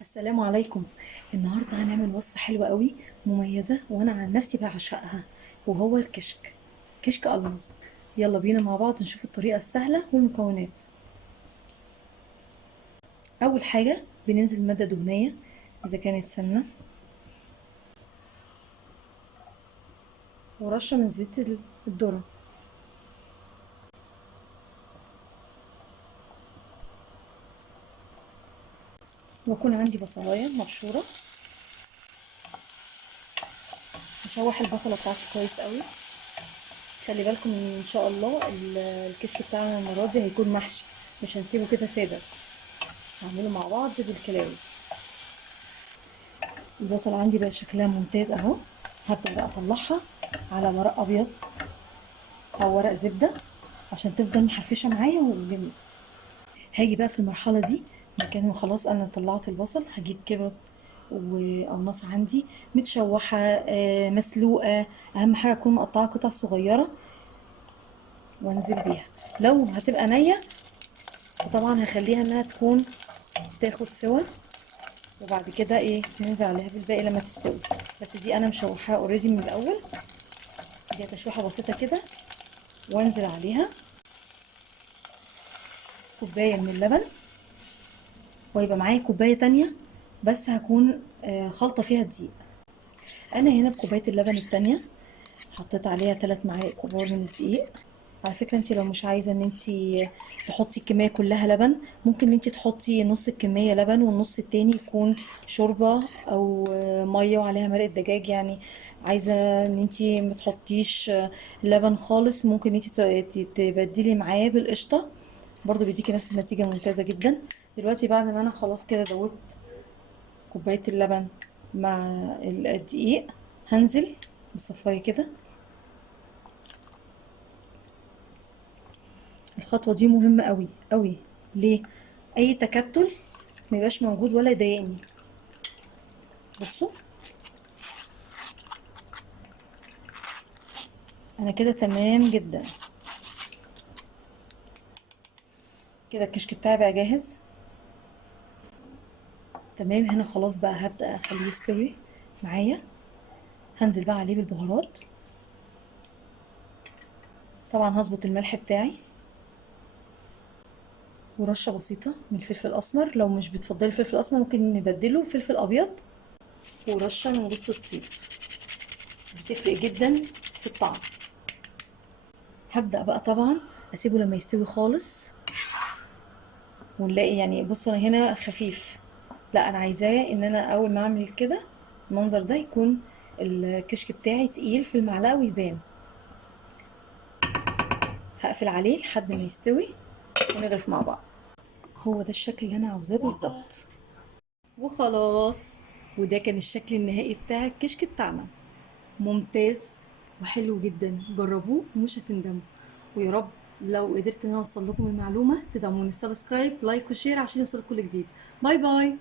السلام عليكم. النهارده هنعمل وصفة حلوة قوي مميزة وانا عن نفسي بعشقها، وهو الكشك، كشك ألمظ. يلا بينا مع بعض نشوف الطريقة السهلة والمكونات. اول حاجة بننزل بمادة دهنية اذا كانت سمنة، ورشة من زيت الذرة، واكون عندي بصلاية مبشورة. هشوح البصلة بتاعتي كويس قوي. خلي بالكم ان شاء الله الكشك بتاعنا المرة دي هيكون محشي، مش هنسيبه كده سادة، هعمله مع بعض بالكلاوي. البصل عندي بقى شكلها ممتاز اهو. هبدأ بقى اطلعها على ورق ابيض او ورق زبدة عشان تفضل محرفشة معايا وجميل. هاجي بقى في المرحلة دي، مكان ما خلاص انا طلعت البصل، هجيب كبد وقرناص عندي متشوحة مسلوقة، اهم حاجة اكون مقطعة قطع صغيرة وانزل بيها. لو هتبقى نية فطبعا هخليها انها تكون تاخد سوا، وبعد كده ننزل عليها بالباقي لما تستوي. بس دي انا مشوحاها اوريدي من الاول، دي تشويحه بسيطه كده، وانزل عليها كوبايه من اللبن، ويبقى معايا كوبايه تانية بس هكون خلطه فيها دقيق. انا هنا بكوبايه اللبن التانية حطيت عليها 3 معالق كبار من الدقيق. على فكره انت لو مش عايزه ان انت تحطي الكميه كلها لبن، ممكن ان انت تحطي نص الكميه لبن والنص التاني يكون شوربه او ميه وعليها مرقه دجاج يعني. عايزه ان انت ما تحطيش لبن خالص، ممكن ان انت تبدلي معاه بالقشطه، برضو بيديكي نفس النتيجه ممتازه جدا. دلوقتي بعد ما انا خلاص كده دوبت كوبايه اللبن مع الدقيق، هنزل بصفايه كده. الخطوة دي مهمة قوي قوي. ليه؟ اي تكتل ما يبقاش موجود ولا يضايقني. بصوا انا كده تمام جدا. كده الكشك بتاعي بقى جاهز تمام. هنا خلاص بقى هبدأ اخليه يستوي معايا. هنزل بقى عليه بالبهارات. طبعا هظبط الملح بتاعي، ورشة بسيطة من الفلفل الاسمر، لو مش بتفضلي الفلفل الاسمر ممكن نبدله فلفل ابيض، ورشة من جوز الطيب، بتفرق جدا في الطعم. هبدأ بقى طبعا اسيبه لما يستوي خالص، ونلاقي يعني بصوا انا هنا خفيف، لا انا عايزاه ان انا اول ما اعمل كده المنظر ده يكون الكشك بتاعي تقيل في المعلقه ويبان. هقفل عليه لحد ما يستوي ونغرف مع بعض. هو ده الشكل اللي انا عاوزاه بالظبط وخلاص. وده كان الشكل النهائي بتاع الكشك بتاعنا، ممتاز وحلو جدا. جربوه ومش هتندموا. ويا رب لو قدرت ان انا اوصل لكم المعلومه تدعموني بسبسكرايب لايك وشير عشان يوصلكم كل جديد. باي باي.